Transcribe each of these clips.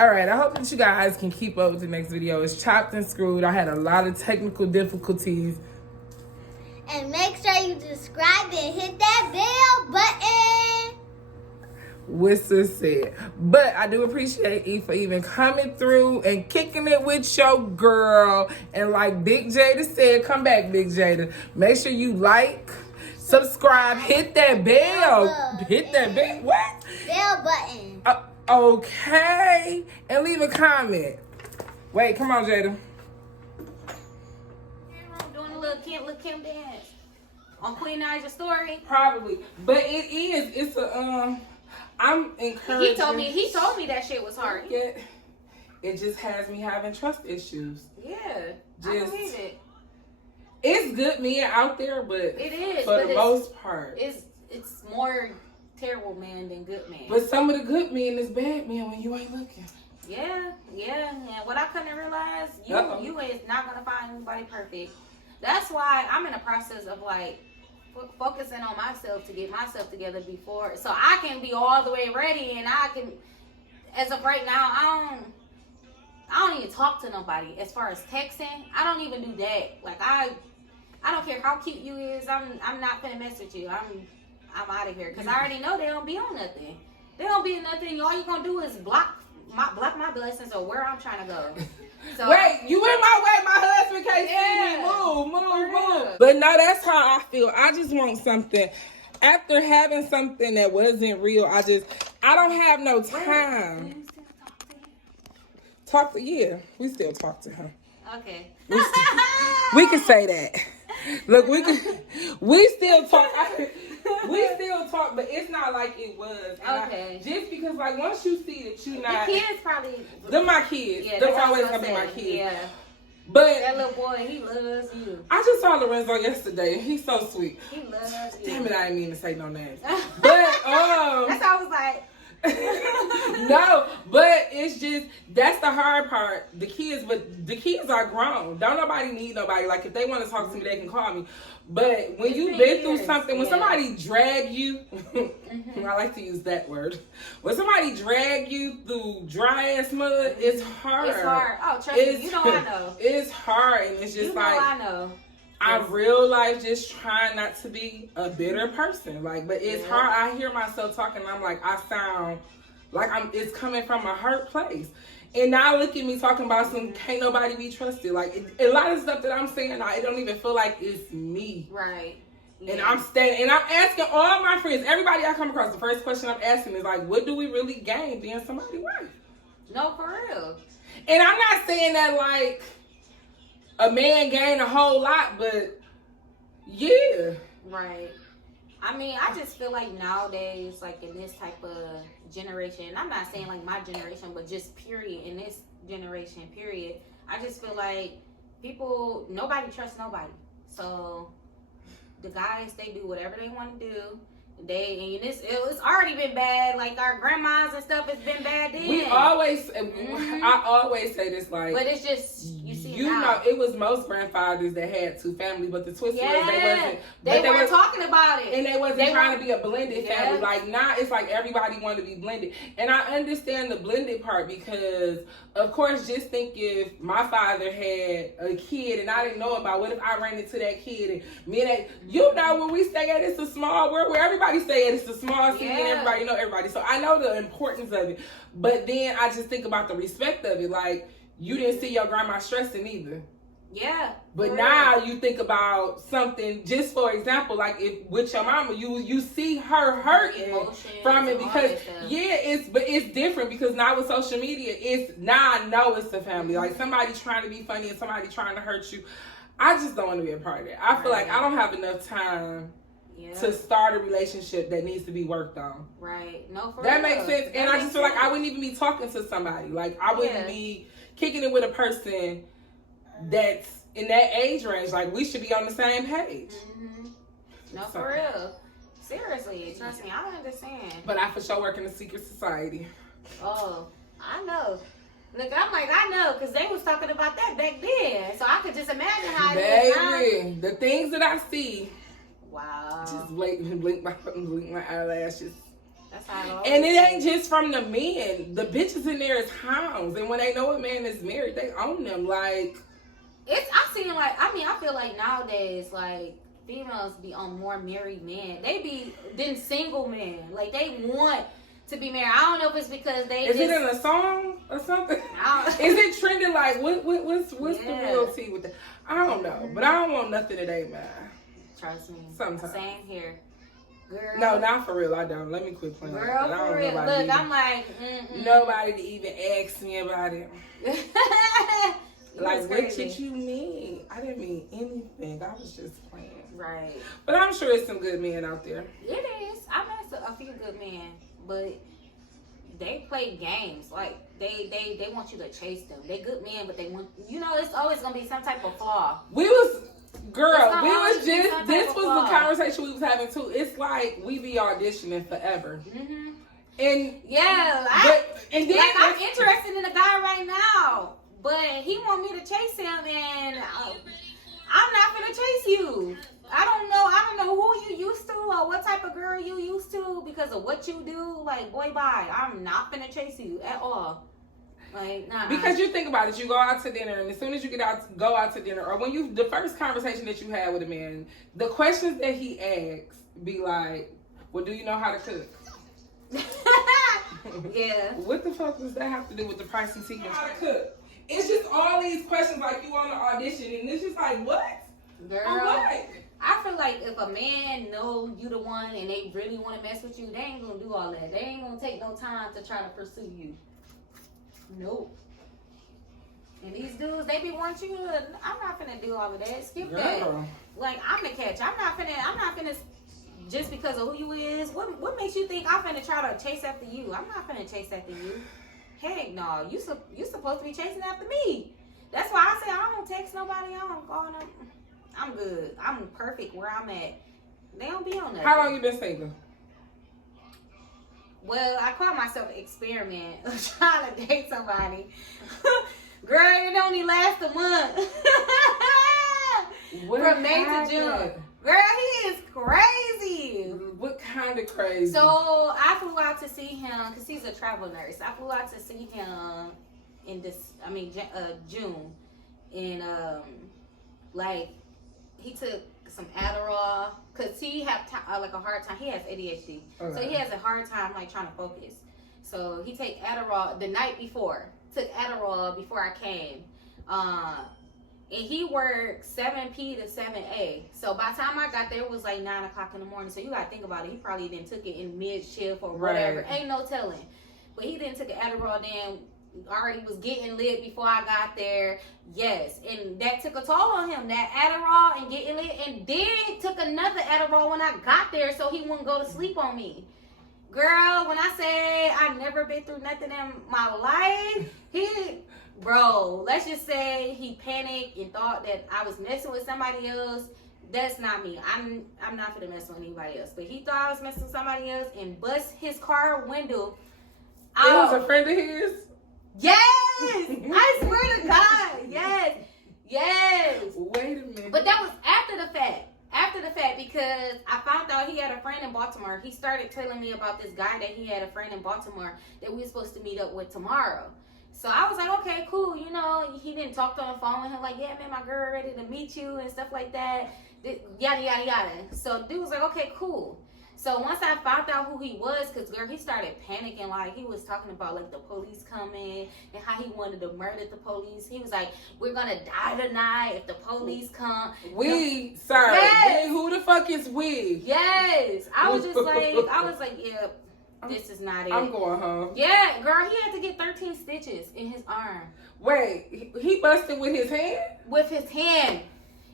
All right, I hope that you guys can keep up with the next video. It's chopped and screwed. I had a lot of technical difficulties. And make sure you subscribe and hit that bell button. Whisper said. But I do appreciate E for even coming through and kicking it with your girl. And like Big Jada said, come back, Big Jada. Make sure you like, subscribe, hit that bell. Hit that bell. What? Bell button. Okay. And leave a comment. Wait, come on, Jada. I'm doing a little Kim dance on Queen Naja's story. Probably. But it's a, I'm encouraged. He told me that shit was hard. Yeah. It just has me having trust issues. Yeah. I Just, believe it. it's good men out there, but It is. for but the most part. It's more terrible men than good men. But some of the good men is bad men when you ain't looking. Yeah. And what I couldn't realize, you is not gonna find anybody perfect. That's why I'm in the process of like focusing on myself to get myself together before, so I can be all the way ready, and I can. As of right now, I don't even talk to nobody. As far as texting, I don't even do that. Like I don't care how cute you is. I'm not gonna mess with you. I'm out of here because I already know they don't be on nothing. They don't be on nothing. All you gonna do is block my blessings or where I'm trying to go. So, wait, you in my way, my husband can't see me. Move. But no, that's how I feel. I just want something. After having something that wasn't real, I don't have no time. Talk to, yeah, we still talk to him. Okay. We can say that. Look, we still talk. We still talk, but it's not like it was. And Okay. just because, like, once you see that you not, The kids probably. them my kids. Yeah, Them that's always what I'm gonna be my saying. kids. Yeah. But That little boy, he loves you. I just saw Lorenzo yesterday, and he's so sweet. He loves you. Damn it, I didn't mean to say no names. But That's how I was like. no, but it's just that's the hard part. The kids are grown. Don't nobody need nobody. Like if they want to talk to me, they can call me. But when you've been through something, when somebody drag you, I like to use that word. When somebody drag you through dry ass mud, it's hard. It's hard. Oh, trust me, you know I know. It's hard, and it's just You know like I know. I real life just trying not to be a bitter person. Like, but it's hard. I hear myself talking, and I'm like, I sound like it's coming from a hurt place. And now look at me talking about some can't nobody be trusted. Like a lot of stuff that I'm saying now, it don't even feel like it's me. Right. Yeah. And I'm asking all my friends, everybody I come across, the first question I'm asking is like, what do we really gain being somebody's wife? No, for real. And I'm not saying that like a man gained a whole lot, but yeah. Right. I mean, I just feel like nowadays, like in this type of generation, I'm not saying like my generation, but just period, in this generation, period, I just feel like nobody trusts nobody. So the guys, they do whatever they want to do. It's already been bad. Like our grandmas and stuff, it's been bad then. I always say this, like, but it's just you know, it was most grandfathers that had two families, but the twist was they weren't talking about it, and they wasn't trying to be a blended family. Like now, it's like everybody want to be blended, and I understand the blended part because, of course, just think if my father had a kid and I didn't know about, what if I ran into that kid and me and that, you know, when we stay at, it's a small world where everybody stay at, it's a small city and everybody know everybody. So I know the importance of it, but then I just think about the respect of it. Like you didn't see your grandma stressing either. Yeah. But now you think about something, just for example, like if with your mama, you see her hurting from it because it's different because now with social media, I know it's a family. Like somebody trying to be funny and somebody trying to hurt you. I just don't want to be a part of that. I feel like I don't have enough time to start a relationship that needs to be worked on. Right. No, for that real. makes sense. And I just feel like I wouldn't even be talking to somebody. Like I wouldn't be kicking it with a person that's in that age range. Like we should be on the same page. Mm-hmm. No, for real. Seriously, trust me, I understand. But I for sure work in a secret society. Oh, I know. Look, I'm like, I know, because they was talking about that back then. So I could just imagine how it is now. The things that I see. Wow. Just blink my eyelashes. That's how it always And it ain't is. just from the men. The bitches in there is hounds. And when they know a man is married, they own them. Like, I feel like nowadays, like, females be on more married men. They be than single men. Like, they want to be married. I don't know if it's because they is it in a song or something? Is it trending? Like, what's the real tea with that? I don't know. But I don't want nothing today, man. Trust me. Sometimes. Same here. Girl. No, not for real. I don't. Let me quit playing. Girl, for real. Look, I'm like, nobody to even ask me about it. Like, what did you mean? I didn't mean anything. I was just playing. Right. But I'm sure there's some good men out there. It is. I met a few good men, but they play games. Like, they want you to chase them. They good men, but they want, it's always going to be some type of flaw. This This was the conversation we was having too. It's like we be auditioning forever. Mm-hmm. And yeah, and then I'm interested in a guy right now, but he want me to chase him, and I'm not gonna chase you. I don't know who you used to or what type of girl you used to because of what you do. Like, boy, bye. I'm not gonna chase you at all. Like, nah. Because you think about it, you go out to dinner, and as soon as you go out to dinner, or when the first conversation that you had with a man, the questions that he asks be like, well, do you know how to cook? Yeah. What the fuck does that have to do with the price and sequence? How to cook? It's just all these questions like you on the audition, and it's just like, what? Girl, what? I feel like if a man know you the one and they really want to mess with you, they ain't gonna do all that. They ain't gonna take no time to try to pursue you. Nope. And these dudes, they be wanting you to, I'm not finna do all of that. Skip that. Like, I'm the catch. I'm not finna, just because of who you is, what makes you think I'm finna try to chase after you? I'm not finna chase after you. Heck no, you supposed to be chasing after me. That's why I say I don't text nobody. I don't call them. I'm good. I'm perfect where I'm at. They don't be on that. How long you been single? Well, I call myself an experiment of trying to date somebody. Girl, it only lasts a month. From May to June. Girl, he is crazy. What kind of crazy? So I flew out to see him because he's a travel nurse. I flew out to see him in June, and like he took some Adderall because he had like a hard time. He has ADHD, so he has a hard time like trying to focus. So he take Adderall the night before. Took Adderall before I came. And he worked 7P to 7A. So by the time I got there, it was like 9 o'clock in the morning. So you got to think about it. He probably didn't took it in mid-shift or whatever. Ain't no telling. But he didn't took an Adderall then. Already was getting lit before I got there. Yes. And that took a toll on him. That Adderall and getting lit. And then took another Adderall when I got there so he wouldn't go to sleep on me. Girl, when I say I never been through nothing in my life, bro, let's just say he panicked and thought that I was messing with somebody else. That's not me. I'm not gonna mess with anybody else. But he thought I was messing with somebody else and bust his car window out. It was a friend of his? Yes! I swear to God. Yes. Yes. Wait a minute. But that was after the fact. After the fact, because I found out he had a friend in Baltimore. He started telling me about this guy that he had a friend in Baltimore that we were supposed to meet up with tomorrow. So I was like, okay, cool. You know, he didn't talk on the phone with him like, yeah, man, my girl ready to meet you and stuff like that. Yada, yada, yada. So dude was like, okay, cool. So once I found out who he was, because, girl, he started panicking. Like, he was talking about, like, the police coming and how he wanted to murder the police. He was like, we're going to die tonight if the police come. We, sir. Yes. Who the fuck is we? Yes. I was like, yeah, this is not it. I'm going home. Yeah, girl, he had to get 13 stitches in his arm. Wait, he busted with his hand? With his hand.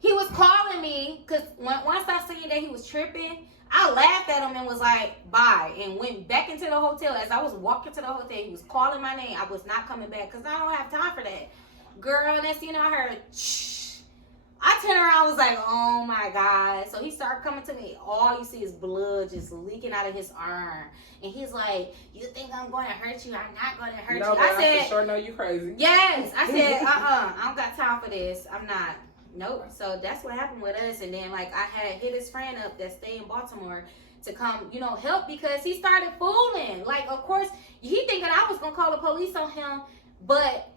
He was calling me, because once I seen that he was tripping, I laughed at him and was like, bye, and went back into the hotel. As I was walking to the hotel, he was calling my name. I was not coming back because I don't have time for that. Girl, next thing you know, I heard, shh. I turned around, was like, oh my God. So he started coming to me. All you see is blood just leaking out of his arm. And he's like, you think I'm going to hurt you? I'm not going to hurt you. I said, for sure know you crazy. Yes. I said, I don't got time for this. I'm not. Nope. So that's what happened with us. And then, like, I had hit his friend up that stayed in Baltimore to come, you know, help because he started fooling. Like, of course, he thinking I was gonna call the police on him, but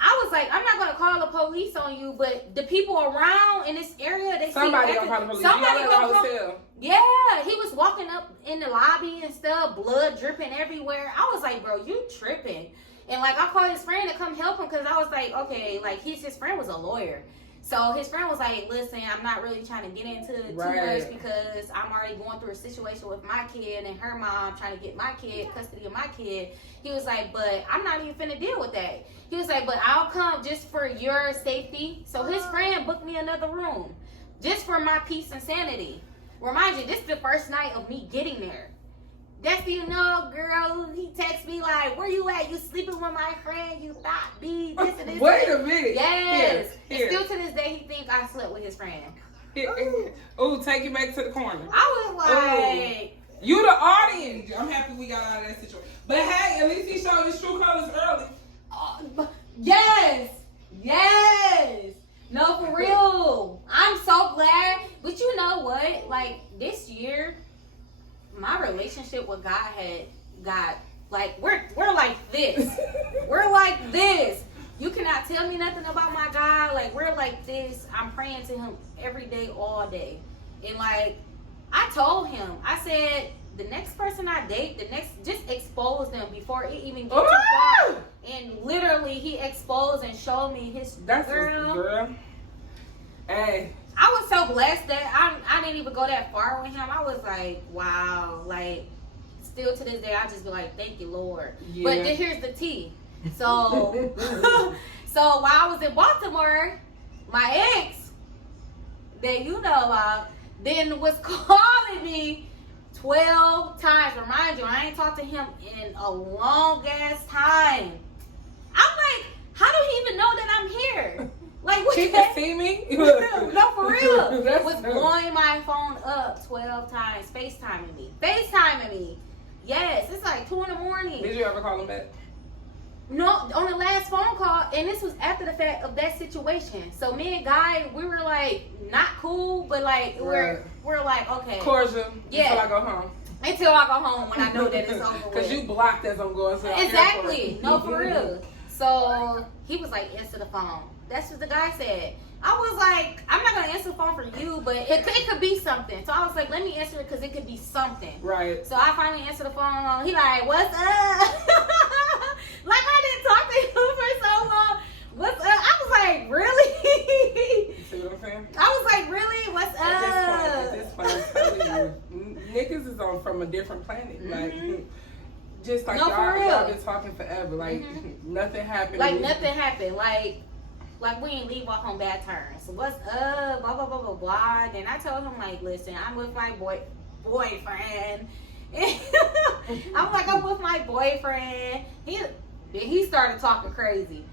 I was like, I'm not gonna call the police on you, but the people around in this area, they somebody gonna call the police. Somebody gonna call. Yeah, he was walking up in the lobby and stuff, blood dripping everywhere. I was like, bro, you tripping. And like, I called his friend to come help him because I was like, okay, like his friend was a lawyer. So his friend was like, listen, I'm not really trying to get into too much because I'm already going through a situation with my kid and her mom trying to get my kid, custody of my kid. He was like, but I'm not even finna deal with that. He was like, but I'll come just for your safety. So his friend booked me another room just for my peace and sanity. Remind you, this is the first night of me getting there. Next thing you know, girl, he texts me like, where you at? You sleeping with my friend? You thought me this and this. Wait a minute. Yes. Here. And still to this day, he think I slept with his friend. Oh, take it back to the corner. I was like... You the audience. I'm happy we got out of that situation. But hey, at least he showed his true colors early. Yes. No, for real. I'm so glad. But you know what? Like, this year, my relationship with God got like we're like this. We're like this. You cannot tell me nothing about my God. Like, we're like this. I'm praying to him every day, all day. And like, I told him, I said, the next person I date, just expose them before it even gets too far. And literally, he exposed and showed me his girl. Hey. I was so blessed that I didn't even go that far with him. I was like, wow. Like, still to this day, I just be like, thank you, Lord. Yeah. But then here's the tea. So, so while I was in Baltimore, my ex, that you know about, then was calling me 12 times. Remind you, I ain't talked to him in a long ass time. I'm like, how do he even know that I'm here? Like, what? He can see me? No, for real. That's Was blowing my phone up 12 times, FaceTiming me. Yes, it's like 2 a.m. Did you ever call him back? No, on the last phone call, and this was after the fact of that situation. So me and Guy, we were like not cool, but like we're like okay. Cordial. Yeah. Until I go home. Until I go home when I know that it's over with. Because you blocked as I'm going to the Exactly. airport. No, for real. So he was like, answer the phone. That's what the guy said. I was like, I'm not going to answer the phone for you, but it could be something. So I was like, let me answer it because it could be something. Right. So I finally answered the phone. He like, what's up? Like, I didn't talk to him for so long. What's up? I was like, really? You see what I'm saying? I was like, really? What's up? At this point, I'm telling you, niggas is on from a different planet. Like, just like No, for real. y'all been talking forever. Like, nothing happened. Like, nothing happened. Like we ain't leave off on bad terms. So what's up? Blah, blah, blah, blah, blah. Then I told him, like, listen, I'm with my boyfriend. I'm like, I'm with my boyfriend. He started talking crazy.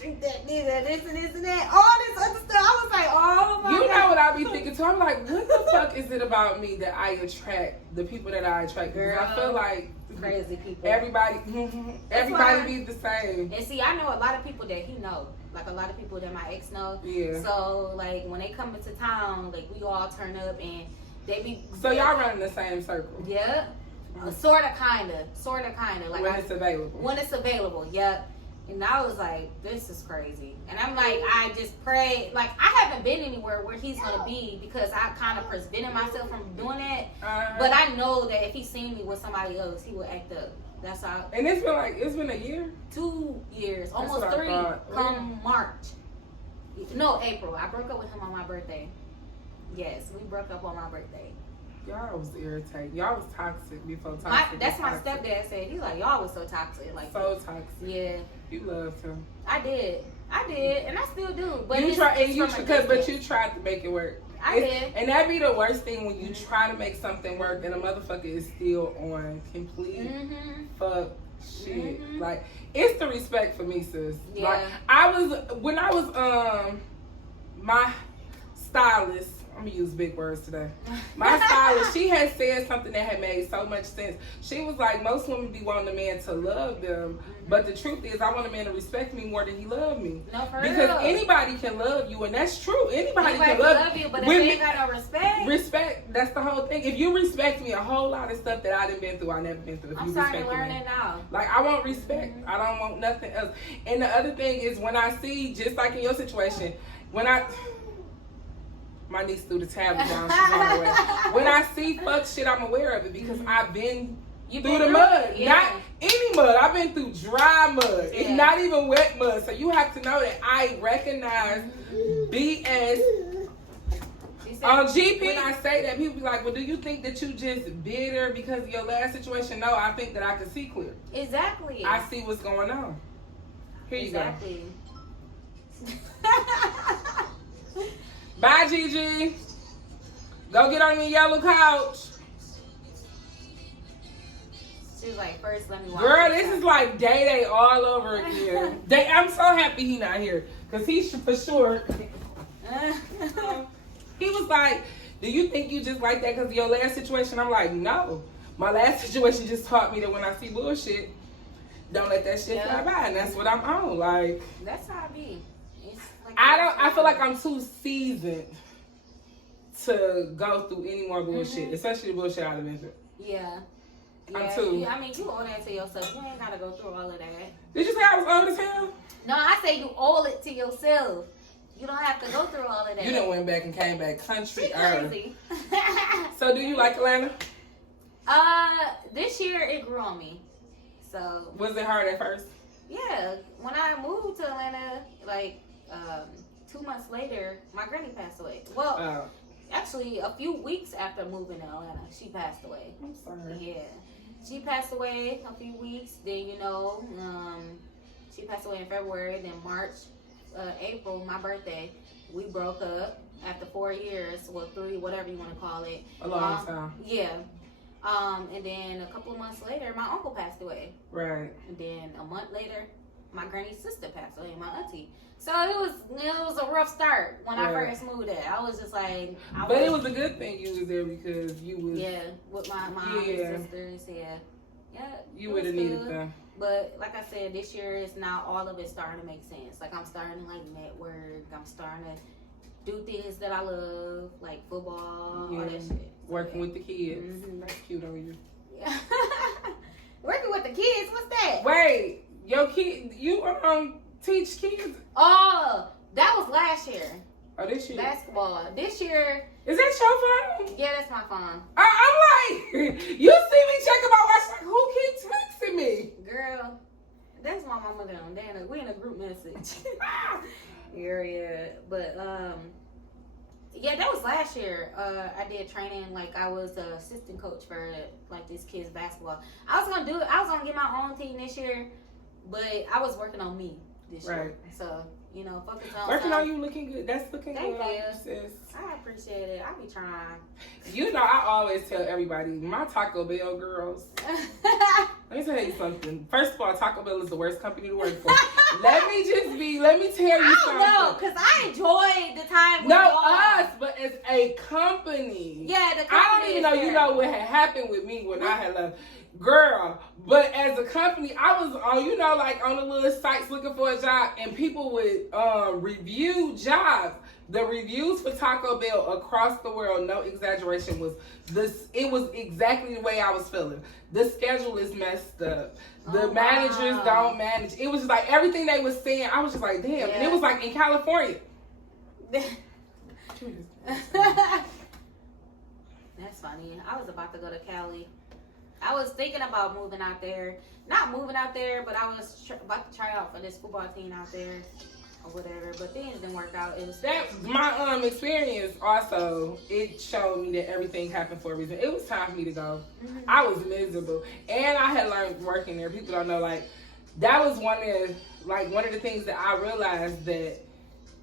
Shoot that nigga, this and this and that. All this other stuff. I was like, oh my God. You know what I be thinking too? I'm like, what the fuck is it about me that I attract the people that I attract? Because I feel like crazy people. Everybody be the same. And see, I know a lot of people that he know. Like a lot of people that my ex know. Yeah. So like when they come into town, like we all turn up and they be. So y'all running the same circle. Yeah. Sorta kinda. Like when it's available. When it's available, yep. And I was like, this is crazy. And I'm like, I just pray. Like, I haven't been anywhere where he's going to be because I kind of prevented myself from doing that. But I know that if he seen me with somebody else, he would act up. That's how. And it's been a year? 2 years. Almost 3 come March. No, April. I broke up with him on my birthday. Yes, we broke up on my birthday. Y'all was irritating. Y'all was toxic before toxic. That's my stepdad said. He's like, y'all was so toxic. Like, so toxic. Yeah. You loved him. I did, and I still do. But you tried to make it work. I did. And that'd be the worst thing when you try to make something work and a motherfucker is still on complete fuck shit. Like, it's the respect for me, sis. Yeah. Like, when I was my stylist I'm gonna use big words today. My stylist, she had said something that had made so much sense. She was like, most women be wanting a man to love them, but the truth is, I want a man to respect me more than he loved me. No, for because real. anybody can love you, and that's true. Anybody can love you, but if they ain't got no respect. Respect, that's the whole thing. If you respect me, a whole lot of stuff that I done been through, I never been through. If I'm you starting respect to learn me. it now. Like, I want respect. I don't want nothing else. And the other thing is, when I see, just like in your situation, my niece threw the tablet down, she's on her way. When I see fuck shit, I'm aware of it because I've been through the mud. Yeah. Not any mud. I've been through dry mud. Yeah. It's not even wet mud. So you have to know that I recognize BS. On GP, when I say that, people be like, well, do you think that you just bitter because of your last situation? No, I think that I can see clear. Exactly. I see what's going on. Here you go. Bye, Gigi. Go get on your yellow couch. She was like, first, let me watch. Girl, this is like Day all over again. I'm so happy he not here. Because he should, for sure. He was like, do you think you just like that because of your last situation? I'm like, no. My last situation just taught me that when I see bullshit, don't let that shit fly by. And that's what I'm on. Like, that's how I be. I feel like I'm too seasoned to go through any more bullshit, especially the bullshit I've been through. Yeah. I'm too. I mean, you owe that to yourself. You ain't gotta go through all of that. Did you say I was old as hell? No, I say you owe it to yourself. You don't have to go through all of that. You done went back and came back country. Crazy. So do you like Atlanta? This year it grew on me. So was it hard at first? Yeah. When I moved to Atlanta, like 2 months later, my granny passed away. Well, actually, a few weeks after moving to Atlanta, she passed away. I'm sorry. Yeah. She passed away a few weeks. Then, she passed away in February. Then March, April, my birthday, we broke up after 4 years. Well, 3, whatever you want to call it. A long time. Yeah. And then a couple of months later, my uncle passed away. Right. And then a month later, my granny's sister passed away, my auntie. So it was a rough start when I first moved there. I was just like, but it was a good thing you was there because you was with my mom and sisters. You would have needed them. But like I said, this year is now all of it starting to make sense. Like I'm starting to network. I'm starting to do things that I love, like football, all that shit. Working with the kids. That's cute on you. Yeah. Working with the kids. What's that? Wait, your kid, you teach kids? Oh, that was last year. Oh, this year? Basketball. This year. Is that your phone? Yeah, that's my phone. I'm like, you see me checking my watch, like, who keeps texting me? Girl, that's my mama down. We in a group message. Yeah. But, yeah, that was last year. I did training, like, I was the assistant coach for, like, this kid's basketball. I was gonna get my own team this year, but I was working on me this year. So, focus on working on you looking good. That's looking Thank good. you. Sis. I appreciate it. I be trying. I always tell everybody, my Taco Bell girls. Let me tell you something. First of all, Taco Bell is the worst company to work for. Let me tell you something. I don't know, because I enjoyed the time with us, but as a company. Yeah, the company. I don't even know, what had happened with me when I had left. Girl, but as a company, I was on, like on the little sites looking for a job, and people would review jobs. The reviews for Taco Bell across the world, no exaggeration, was this. It was exactly the way I was feeling. The schedule is messed up. The managers don't manage. It was just like everything they was saying. I was just like, damn. Yeah. And it was like in California. That's funny. I was about to go to Cali. I was thinking about moving out there. Not moving out there, but I was about to try out for this football team out there or whatever. But things didn't work out. It was my experience also. It showed me that everything happened for a reason. It was time for me to go. I was miserable, and I had learned working there. People don't know, like that was one of the things that I realized that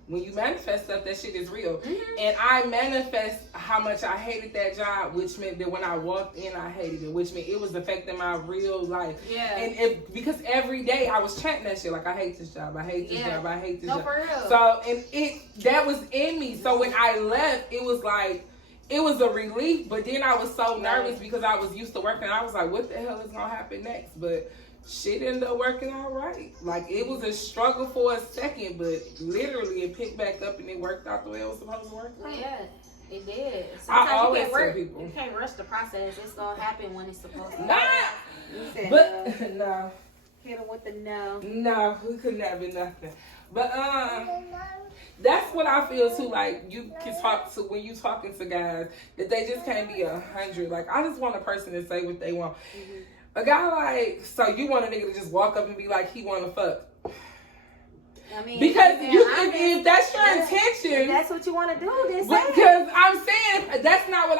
when you manifest stuff, that shit is real. Mm-hmm. And I manifest how much I hated that job, which meant that when I walked in, I hated it, which meant it was affecting my real life. Yeah. And because every day I was chanting that shit, like, I hate this job, I hate this job, I hate this job. For real. So, and that was in me. So when I left, it was like, it was a relief, but then I was so nervous because I was used to working. I was like, what the hell is going to happen next? But shit ended up working all right. Like, it was a struggle for a second, but literally it picked back up and it worked out the way it was supposed to work out. Yeah, it did. I Sometimes always you tell can't people. You can't rush the process. It's gonna happen when it's supposed to. Nah, You said but no, hit him with the no. no, we could never be nothing. But that's what I feel too. Like, you can talk to, when you talking to guys, that they just can't be 100. Like, I just want a person to say what they want. Mm-hmm. A guy like, so you want a nigga to just walk up and be like, he want to fuck. I mean, Because if that's your intention. If that's what you want to do, then say it. Because I'm saying, that's not what